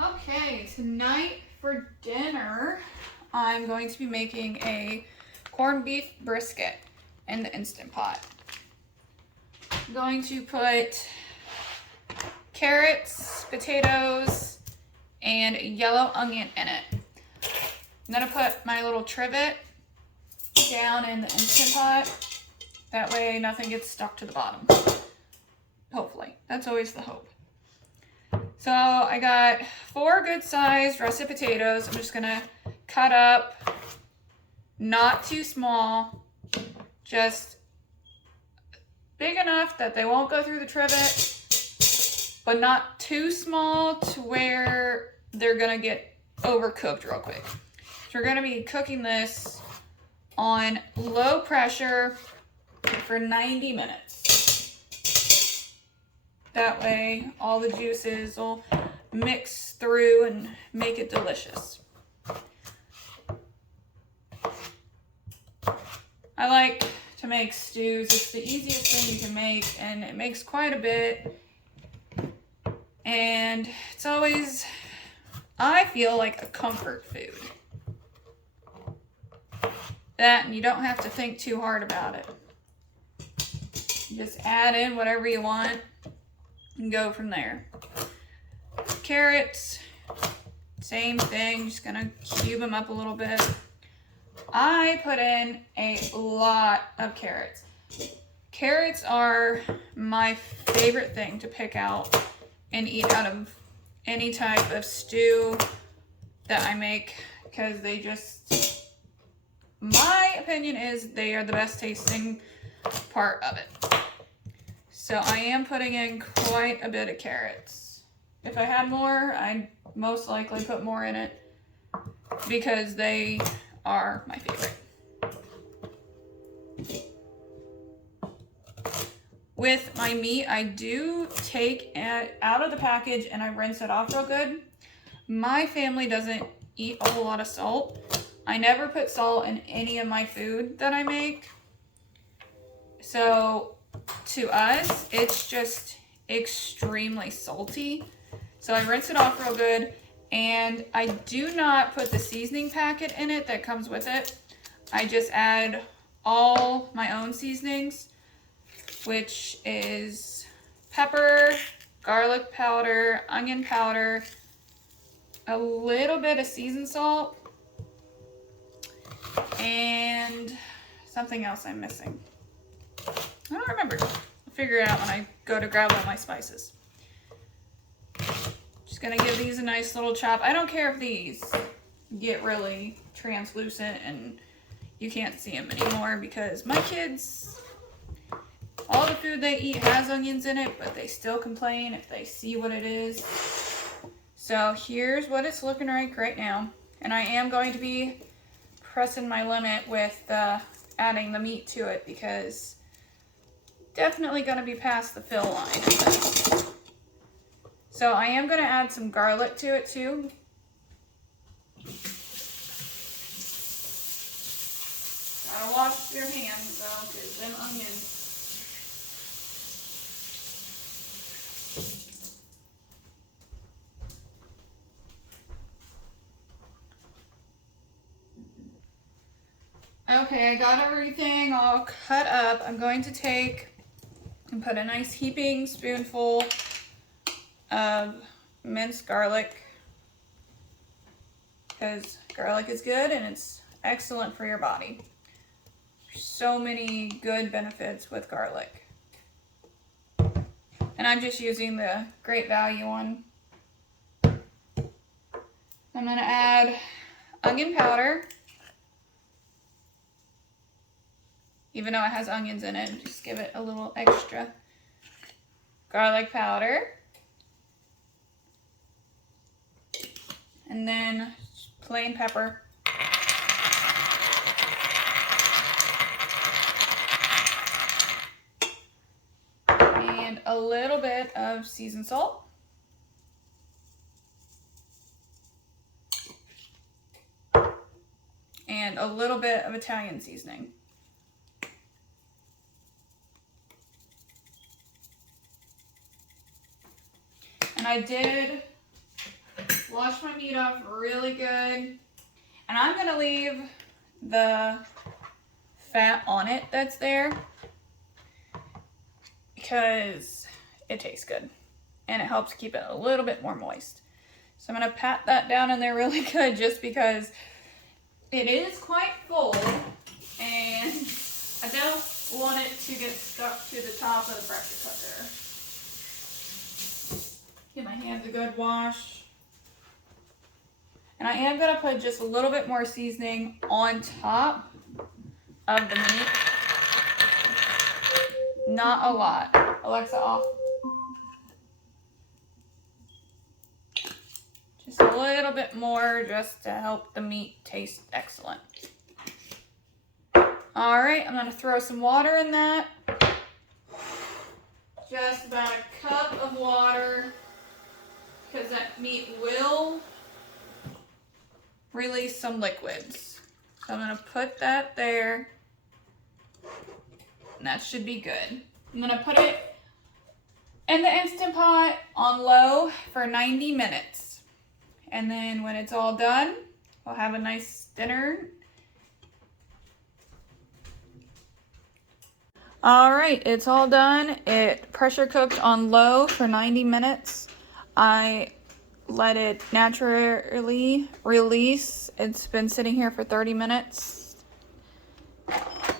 Okay, tonight for dinner, I'm going to be making a corned beef brisket in the Instant Pot. I'm going to put carrots, potatoes, and a yellow onion in it. I'm gonna put my little trivet down in the Instant Pot. That way nothing gets stuck to the bottom. Hopefully, that's always the hope. So I got 4 good sized russet potatoes. I'm just gonna cut up, not too small, just big enough that they won't go through the trivet, but not too small to where they're gonna get overcooked real quick. So we're gonna be cooking this on low pressure for 90 minutes. That way all the juices will mix through and make it delicious. I like to make stews. It's the easiest thing you can make, and it makes quite a bit. And it's always, I feel like, a comfort food. That, and you don't have to think too hard about it. You just add in whatever you want and go from there. Carrots, same thing, just gonna cube them up a little bit. I put in a lot of carrots. Carrots are my favorite thing to pick out and eat out of any type of stew that I make, because they just, my opinion is they are the best tasting part of it. So I am putting in quite a bit of carrots. If I had more, I'd most likely put more in it because they are my favorite. With my meat, I do take it out of the package and I rinse it off real good. My family doesn't eat a whole lot of salt. I never put salt in any of my food that I make. So to us, it's just extremely salty. So I rinse it off real good, and I do not put the seasoning packet in it that comes with it. I just add all my own seasonings, which is pepper, garlic powder, onion powder, a little bit of seasoned salt, and something else I'm missing. I don't remember. I'll figure it out when I go to grab all my spices. Just gonna give these a nice little chop. I don't care if these get really translucent and you can't see them anymore, because my kids, all the food they eat has onions in it, but they still complain if they see what it is. So here's what it's looking like right now. And I am going to be pressing my limit with adding the meat to it, because definitely going to be past the fill line of this. So I am going to add some garlic to it too. Gotta wash your hands though, because them onions. Okay, I got everything all cut up. I'm going to take and put a nice heaping spoonful of minced garlic, because garlic is good and it's excellent for your body. There's so many good benefits with garlic. And I'm just using the Great Value one. I'm gonna add onion powder. Even though it has onions in it, just give it a little extra. Garlic powder. And then plain pepper. And a little bit of seasoned salt. And a little bit of Italian seasoning. And I did Wash my meat off really good. And I'm going to leave the fat on it that's there because it tastes good and it helps keep it a little bit more moist. So I'm going to pat that down in there really good just because it is quite full and I don't want it to get stuck to the top of the pressure cooker. Give my hands a good wash. And I am going to put just a little bit more seasoning on top of the meat. Not a lot. Alexa, off. Just a little bit more just to help the meat taste excellent. All right, I'm going to throw some water in that. Just about a cup of water because that meat will release some liquids. So I'm going to put that there. And that should be good. I'm going to put it in the Instant Pot on low for 90 minutes. And then when it's all done, we'll have a nice dinner. All right, it's all done. It pressure cooked on low for 90 minutes. I let it naturally release. It's been sitting here for 30 minutes.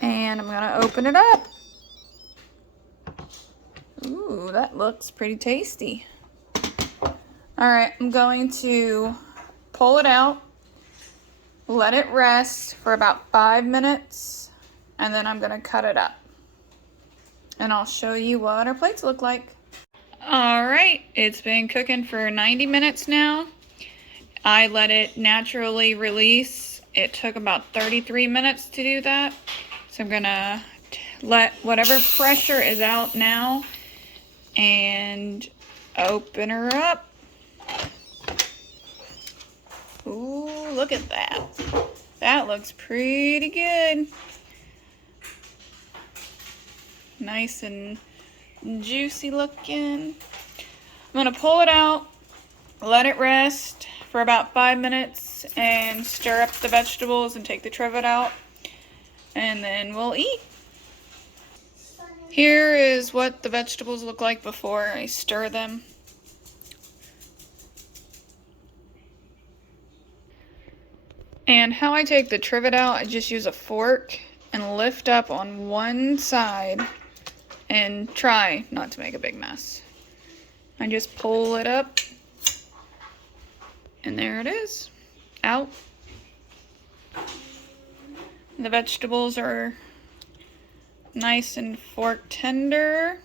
And I'm gonna open it up. Ooh, that looks pretty tasty. All right, I'm going to pull it out, let it rest for about 5 minutes, and then I'm gonna cut it up. And I'll show you what our plates look like. All right, it's been cooking for 90 minutes now. I let it naturally release. It took about 33 minutes to do that. So I'm gonna let whatever pressure is out now and open her up. Ooh, look at that. That looks pretty good. Nice and juicy looking. I'm gonna pull it out, let it rest for about 5 minutes and stir up the vegetables and take the trivet out. And then we'll eat. Here is what the vegetables look like before I stir them. And how I take the trivet out, I just use a fork and lift up on one side and try not to make a big mess. I just pull it up and there it is, out. The vegetables are nice and fork tender.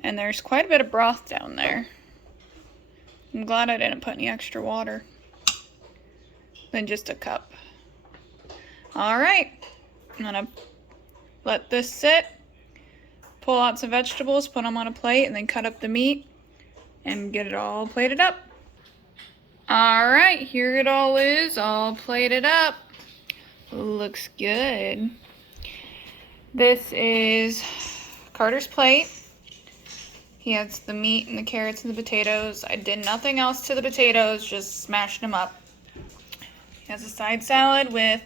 And there's quite a bit of broth down there. I'm glad I didn't put any extra water than just a cup. All right, I'm gonna let this sit, pull out some vegetables, put them on a plate, and then cut up the meat and get it all plated up. All right, here it all is, all plated up. Looks good. This is Carter's plate. He has the meat and the carrots and the potatoes. I did nothing else to the potatoes, just smashed them up. He has a side salad with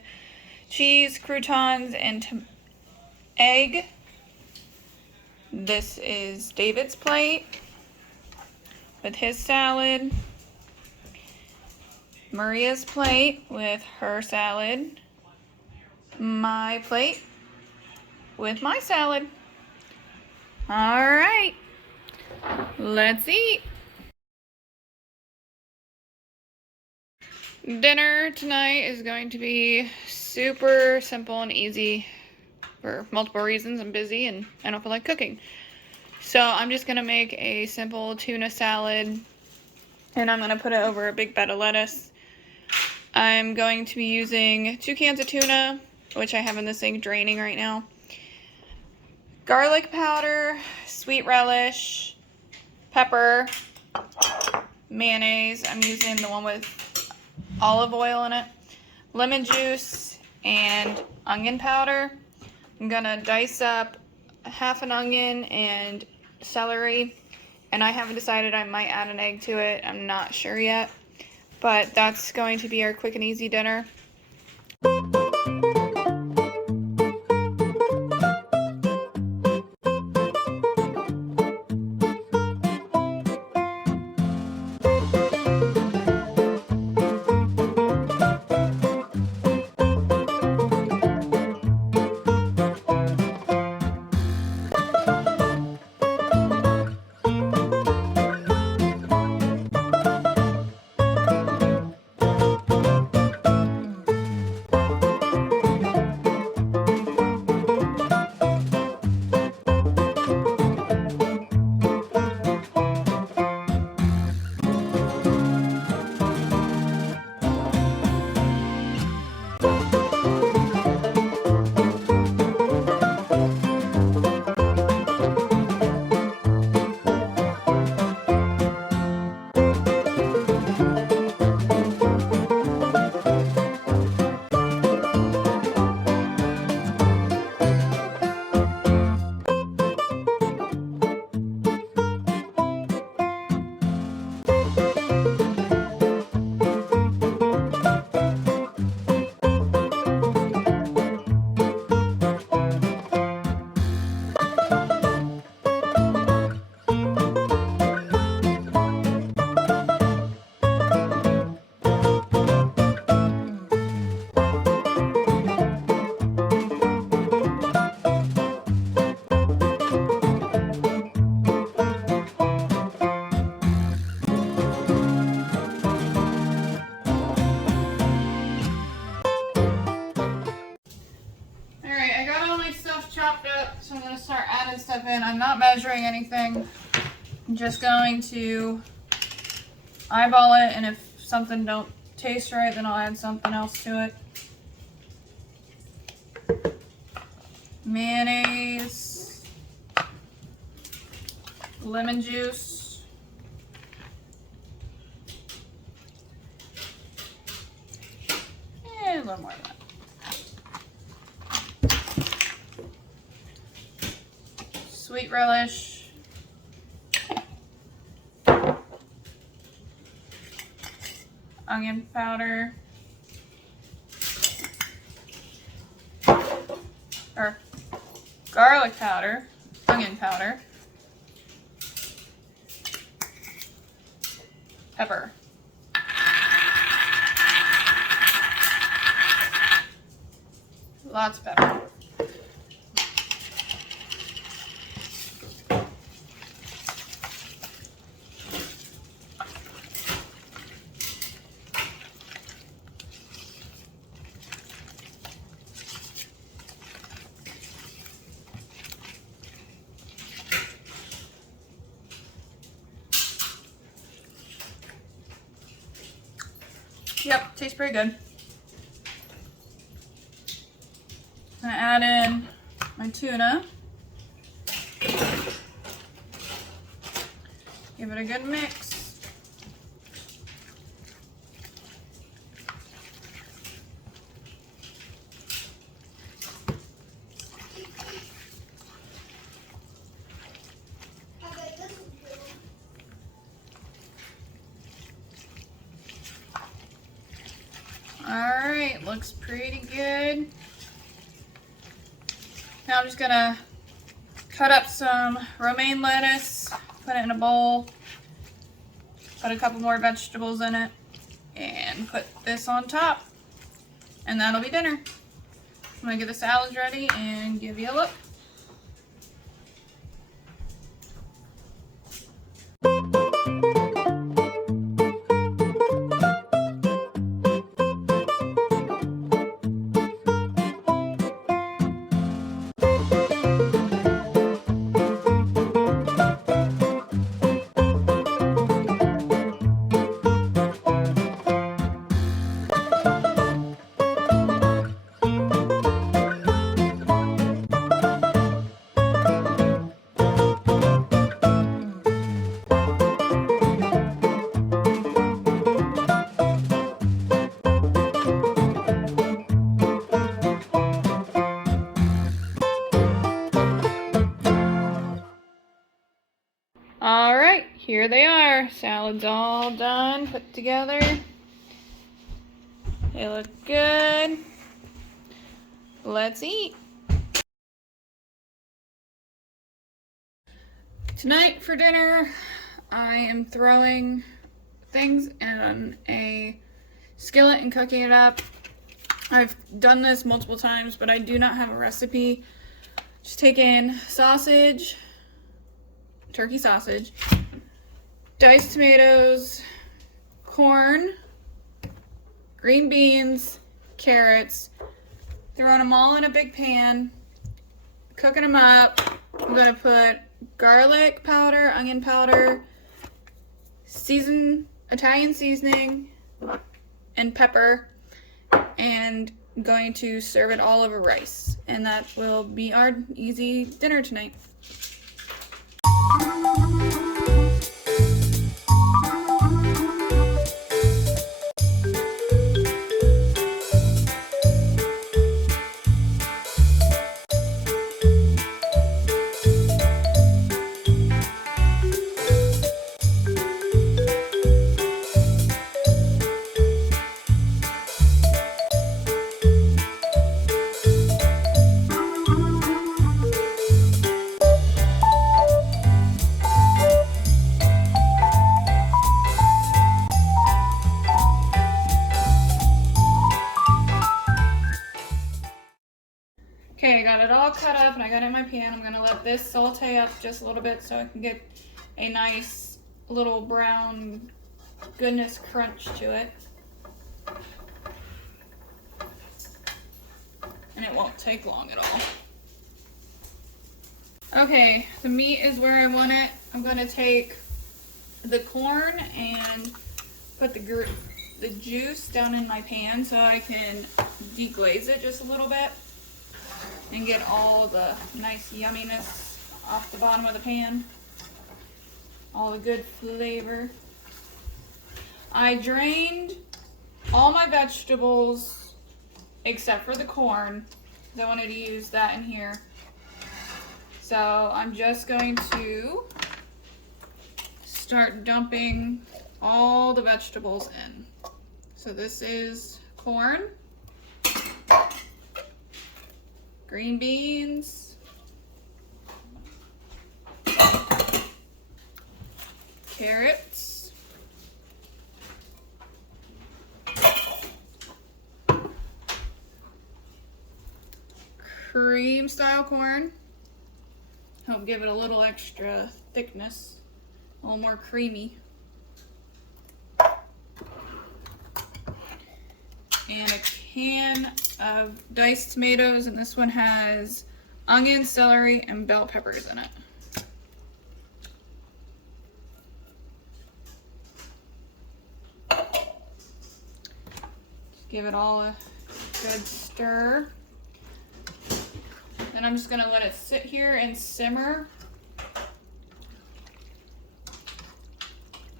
cheese, croutons, and egg. This is David's plate with his salad. Maria's plate with her salad. My plate with my salad. All right, let's eat. Dinner tonight is going to be super simple and easy for multiple reasons. I'm busy and I don't feel like cooking. So I'm just gonna make a simple tuna salad and I'm gonna put it over a big bed of lettuce. I'm going to be using 2 cans of tuna, which I have in the sink draining right now. Garlic powder, sweet relish, pepper, mayonnaise. I'm using the one with olive oil in it, lemon juice, and onion powder. I'm gonna dice up half an onion and celery and I haven't decided. I might add an egg to it. I'm not sure yet, but that's going to be our quick and easy dinner. Chopped up, so I'm going to start adding stuff in. I'm not measuring anything. I'm just going to eyeball it, and if something don't taste right, then I'll add something else to it. Mayonnaise, lemon juice, and a little more of that. Sweet relish, onion powder, or garlic powder, onion powder, pepper. Lots of pepper. Yep, tastes pretty good. I'm gonna add in my tuna. Give it a good mix. Alright, looks pretty good. Now I'm just gonna cut up some romaine lettuce, put it in a bowl, put a couple more vegetables in it, and put this on top. And that'll be dinner. I'm gonna get the salads ready and give you a look. All right. right, here they are. Salad's all done, put together. They look good. Let's eat. Tonight for dinner, I am throwing things in a skillet and cooking it up. I've done this multiple times, but I do not have a recipe. Just taking sausage, turkey sausage, diced tomatoes, corn, green beans, carrots, throwing them all in a big pan, cooking them up. I'm gonna put garlic powder, onion powder, Italian seasoning, and pepper, and going to serve it all over rice. And that will be our easy dinner tonight. Okay, I got it all cut up and I got it in my pan. I'm gonna let this saute up just a little bit so I can get a nice little brown goodness crunch to it. And it won't take long at all. Okay, the meat is where I want it. I'm gonna take the corn and put the juice down in my pan so I can deglaze it just a little bit and get all the nice yumminess off the bottom of the pan. All the good flavor. I drained all my vegetables except for the corn because I wanted to use that in here. So I'm just going to start dumping all the vegetables in. So this is corn, green beans, carrots, cream style corn, help give it a little extra thickness, a little more creamy, and a can of diced tomatoes, and this one has onion, celery, and bell peppers in it. Just give it all a good stir. Then I'm just gonna let it sit here and simmer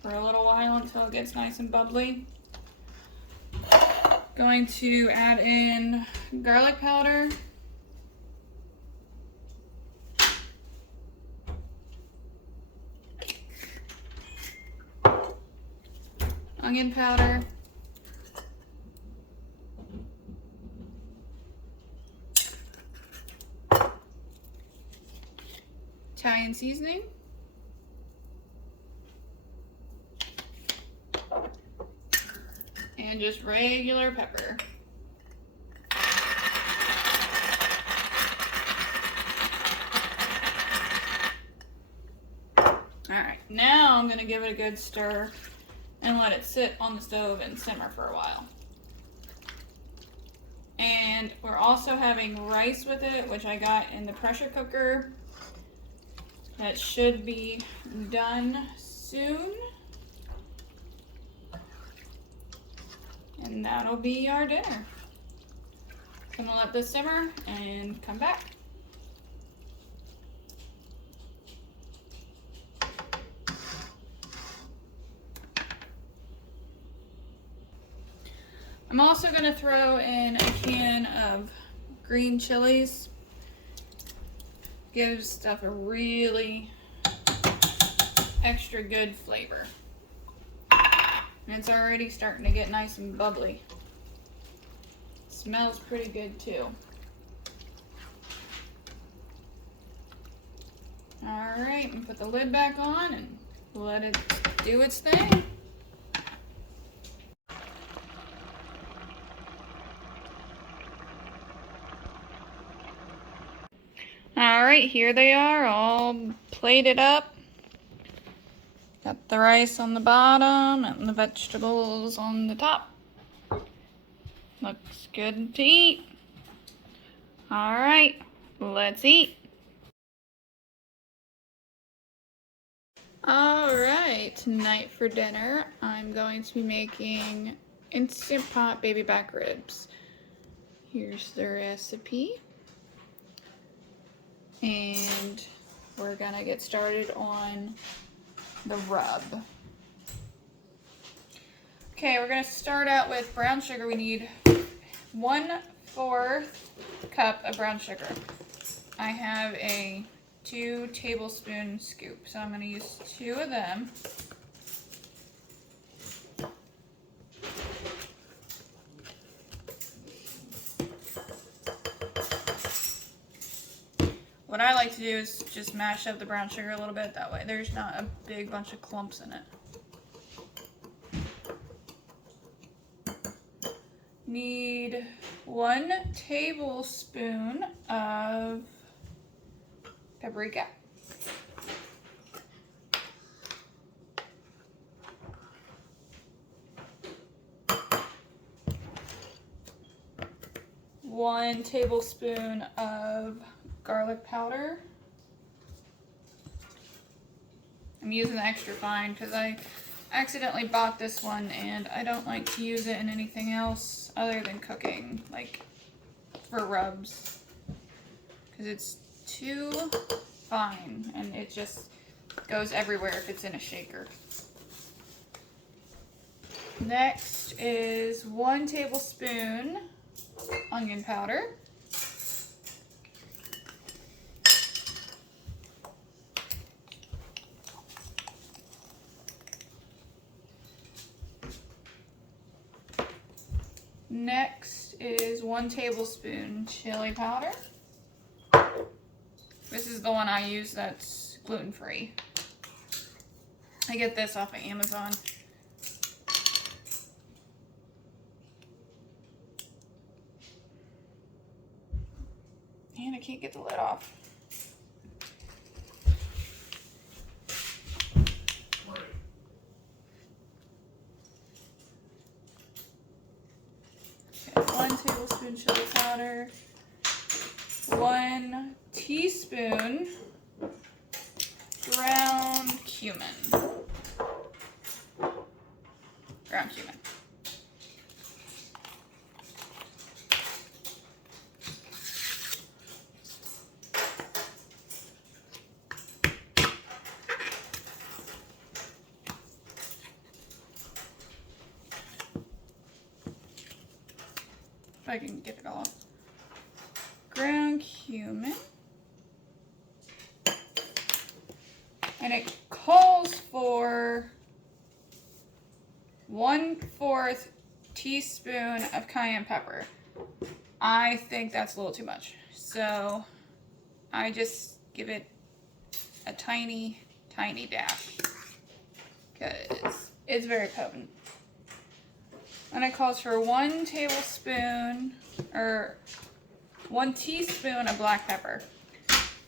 for a little while until it gets nice and bubbly. Going to add in garlic powder, onion powder, Italian seasoning, and just regular pepper. Alright, now I'm going to give it a good stir and let it sit on the stove and simmer for a while. And we're also having rice with it, which I got in the pressure cooker. That should be done soon. And that'll be our dinner. So I'm gonna let this simmer and come back. I'm also gonna throw in a can of green chilies. Gives stuff a really extra good flavor. And it's already starting to get nice and bubbly. Smells pretty good too. Alright, and put the lid back on and let it do its thing. Alright, here they are, all plated up. Got the rice on the bottom and the vegetables on the top. Looks good to eat. Alright, let's eat. Alright, tonight for dinner, I'm going to be making Instant Pot baby back ribs. Here's the recipe. And we're gonna get started on the rub. Okay, we're gonna start out with brown sugar. We need 1/4 cup of brown sugar. I have a 2 tablespoon scoop, so I'm gonna use 2 of them. What I like to do is just mash up the brown sugar a little bit, that way there's not a big bunch of clumps in it. Need 1 tablespoon of paprika. One tablespoon of garlic powder. I'm using the extra fine because I accidentally bought this one and I don't like to use it in anything else other than cooking, like for rubs, because it's too fine and it just goes everywhere if it's in a shaker. Next is 1 tablespoon onion powder. Next is 1 tablespoon chili powder. This is the one I use that's gluten-free. I get this off of Amazon. And I can't get the lid off. Okay, 1 tablespoon chili powder. 1 teaspoon ground cumin. Ground cumin. If I can get it all. Ground cumin. And it calls for 1/4 teaspoon of cayenne pepper. I think that's a little too much, so I just give it a tiny, tiny dash because it's very potent. And it calls for 1 tablespoon or 1 teaspoon of black pepper.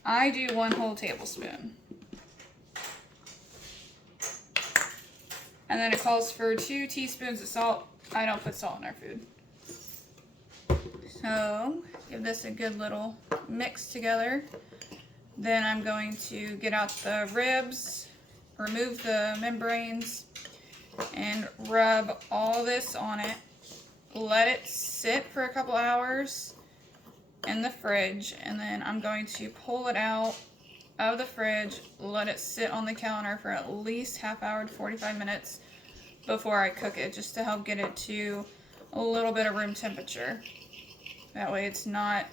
I do 1 whole tablespoon. And then it calls for 2 teaspoons of salt. I don't put salt in our food. So give this a good little mix together. Then I'm going to get out the ribs, remove the membranes, and rub all this on it. Let it sit for a couple hours in the fridge, and then I'm going to pull it out of the fridge, let it sit on the counter for at least half hour to 45 minutes before I cook it, just to help get it to a little bit of room temperature. That way it's not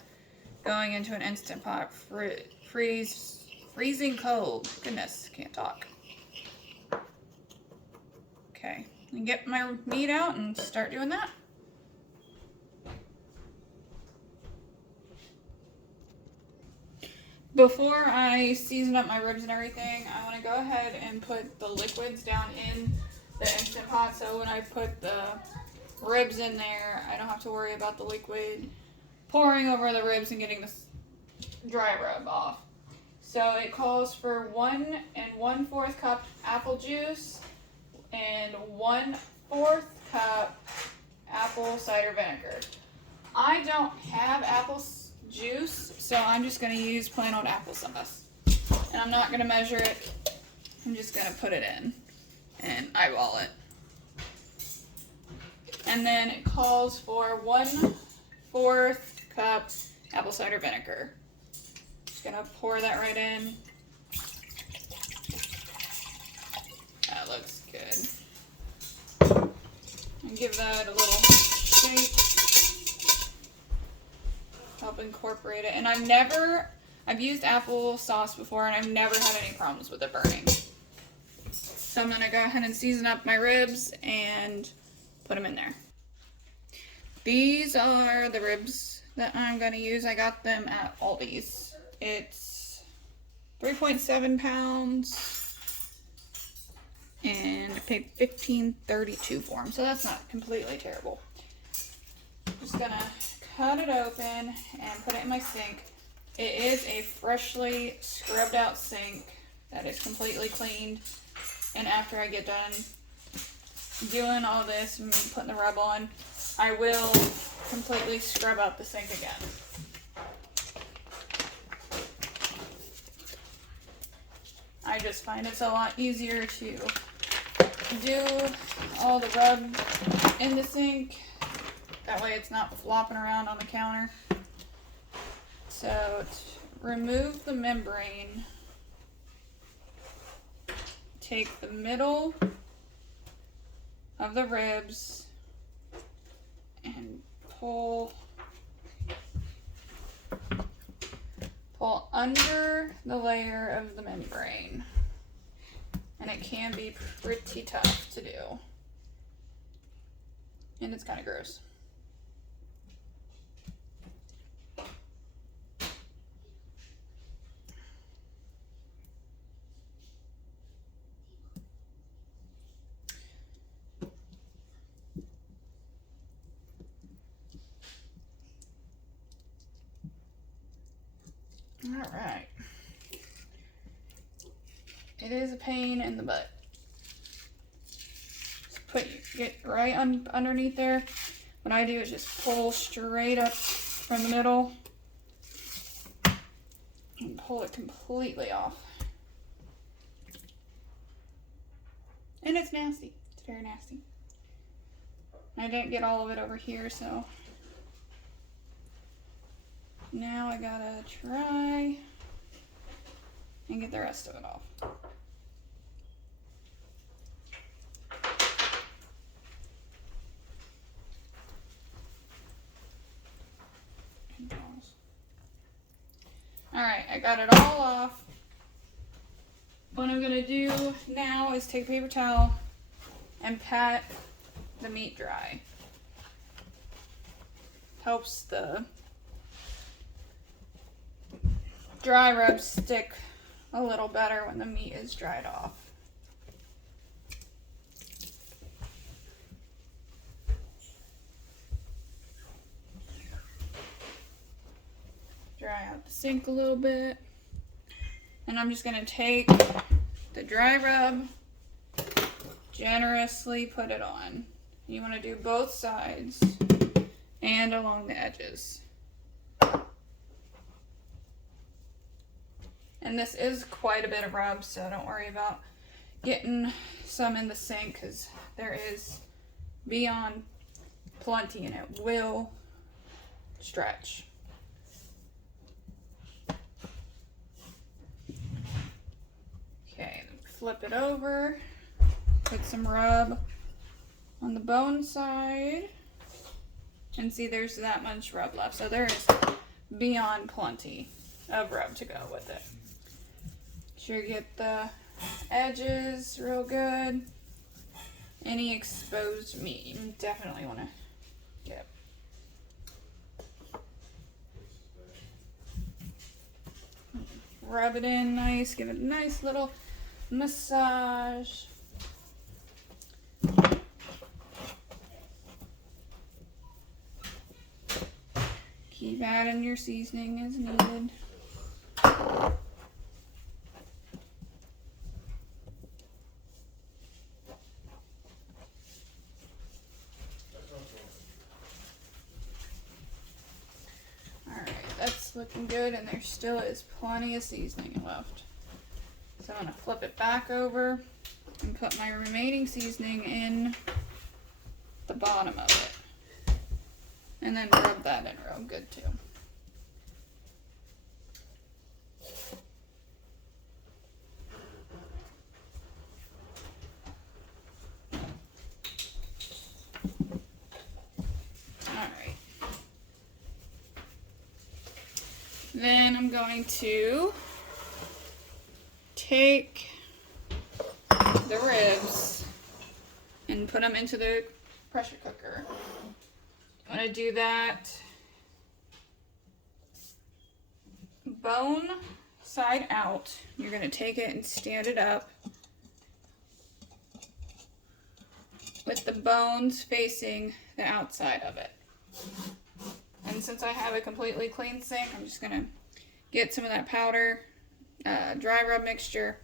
going into an Instant Pot freezing cold. Goodness, can't talk. Okay, and get my meat out and start doing that. Before I season up my ribs and everything, I want to go ahead and put the liquids down in the Instant Pot, so when I put the ribs in there, I don't have to worry about the liquid pouring over the ribs and getting this dry rub off. So it calls for 1 1/4 cup apple juice and 1/4 cup apple cider vinegar. I don't have apple juice, so I'm just going to use plain old applesauce. And I'm not going to measure it. I'm just going to put it in and eyeball it. And then it calls for 1/4 cup apple cider vinegar. Just going to pour that right in. That looks good. And give that a little shake. Help incorporate it. And I've used applesauce before and I've never had any problems with it burning. So I'm gonna go ahead and season up my ribs and put them in there. These are the ribs that I'm gonna use. I got them at Aldi's. It's 3.7 pounds and I paid $15.32 for them. So that's not completely terrible. Just gonna cut it open and put it in my sink. It is a freshly scrubbed out sink that is completely cleaned. And after I get done doing all this and putting the rub on, I will completely scrub out the sink again. I just find it's a lot easier to do all the rub in the sink. That way it's not flopping around on the counter. So remove the membrane. Take the middle of the ribs and pull under the layer of the membrane. And it can be pretty tough to do. And it's kind of gross. All right. It is a pain in the butt. Just get right underneath there. What I do is just pull straight up from the middle and pull it completely off. And it's nasty. It's very nasty. I didn't get all of it over here, so now I gotta try and get the rest of it off. Alright, I got it all off. What I'm gonna do now is take a paper towel and pat the meat dry. Helps the dry rub stick a little better when the meat is dried off. Dry out the sink a little bit. And I'm just gonna take the dry rub, generously put it on. You wanna do both sides and along the edges. And this is quite a bit of rub, so don't worry about getting some in the sink because there is beyond plenty and it will stretch. Okay, flip it over, put some rub on the bone side, and see there's that much rub left. So there is beyond plenty of rub to go with it. Sure you get the edges real good. any exposed meat. You definitely want to get it. Rub it in nice, give it a nice little massage. Keep adding your seasoning as needed. That's looking good, and there still is plenty of seasoning left. So I'm going to flip it back over and put my remaining seasoning in the bottom of it. And then rub that in real good too. Alright. Then I'm going to take the ribs and put them into the pressure cooker. I'm going to do that bone side out. You're going to take it and stand it up with the bones facing the outside of it. And since I have a completely clean sink, I'm just going to get some of that powder, dry rub mixture,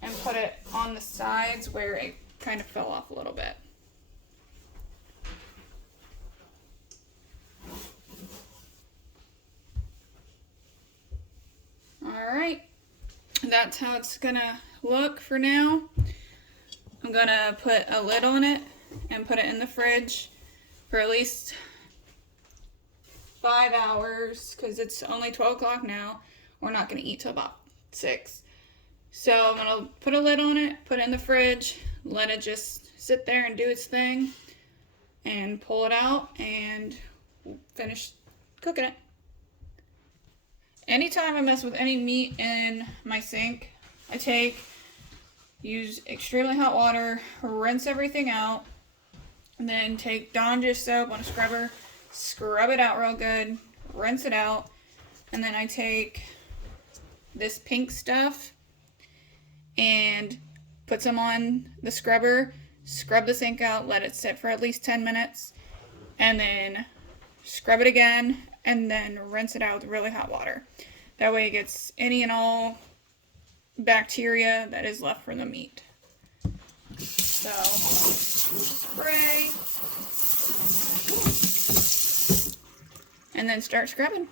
and put it on the sides where it kind of fell off a little bit. Alright, that's how it's gonna look for now. I'm gonna put a lid on it and put it in the fridge for at least 5 hours, because it's only 12 o'clock now. We're not gonna eat till about 6. So I'm gonna put a lid on it, put it in the fridge, let it just sit there and do its thing, and pull it out and finish cooking it. Anytime I mess with any meat in my sink, I use extremely hot water, rinse everything out, and then take Dawn dish soap on a scrubber, scrub it out real good, rinse it out, and then I take this pink stuff and put some on the scrubber, scrub the sink out, let it sit for at least 10 minutes, and then scrub it again, and then rinse it out with really hot water. That way it gets any and all bacteria that is left from the meat. So, spray, and then start scrubbing.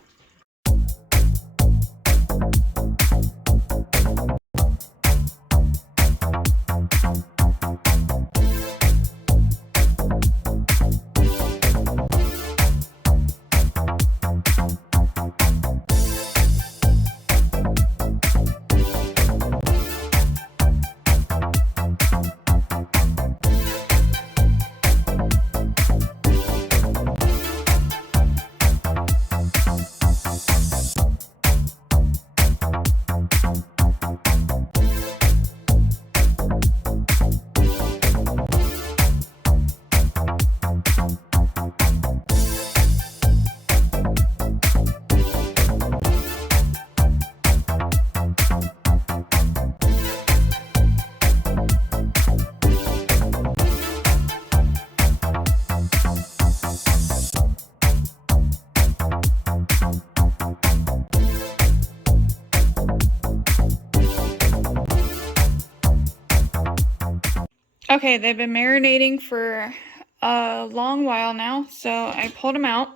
Okay, they've been marinating for a long while now, so I pulled them out.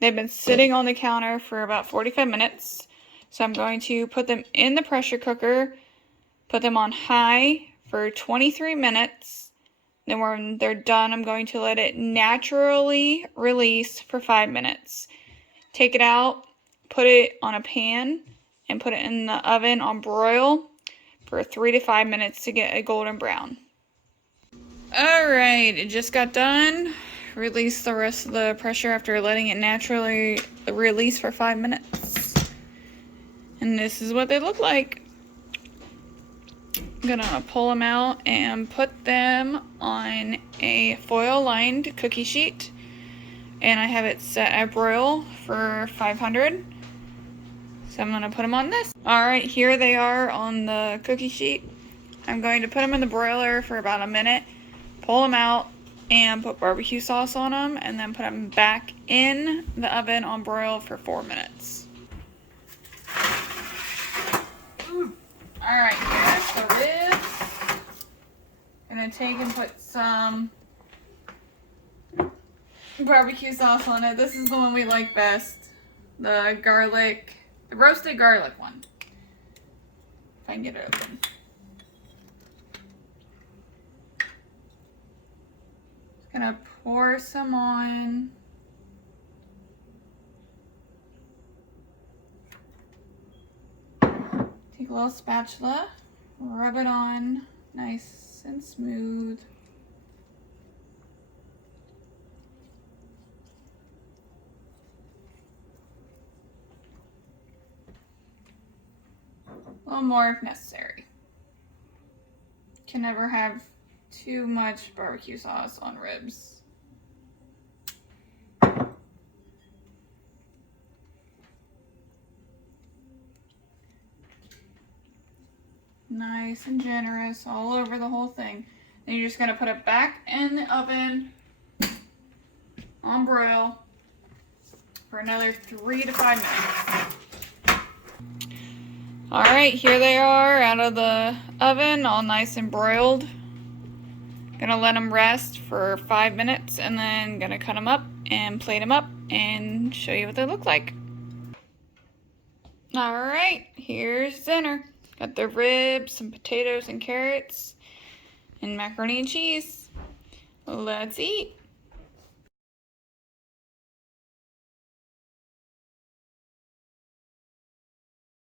They've been sitting on the counter for about 45 minutes. So I'm going to put them in the pressure cooker, put them on high for 23 minutes. Then when they're done, I'm going to let it naturally release for 5 minutes. Take it out, put it on a pan, and put it in the oven on broil for 3 to 5 minutes to get a golden brown. Alright, it just got done. Release the rest of the pressure after letting it naturally release for 5 minutes. And this is what they look like. gonna pull them out and put them on a foil lined cookie sheet. And I have it set at broil for 500. So I'm gonna put them on this. All right, here they are on the cookie sheet. I'm going to put them in the broiler for about a minute, pull them out, and put barbecue sauce on them, and then put them back in the oven on broil for 4 minutes. All right, here's the ribs. I'm gonna take and put some barbecue sauce on it. This is the one we like best. The garlic, the roasted garlic one. If I can get it open. Just gonna pour some on. Take a little spatula, rub it on nice and smooth. A little more if necessary. Can never have too much barbecue sauce on ribs. Nice and generous all over the whole thing. Then you're just gonna put it back in the oven on broil for another 3 to 5 minutes. All right, here they are out of the oven, all nice and broiled. Gonna let them rest for 5 minutes and then gonna cut them up and plate them up and show you what they look like. All right, here's dinner. Got the ribs, some potatoes and carrots, and macaroni and cheese. Let's eat.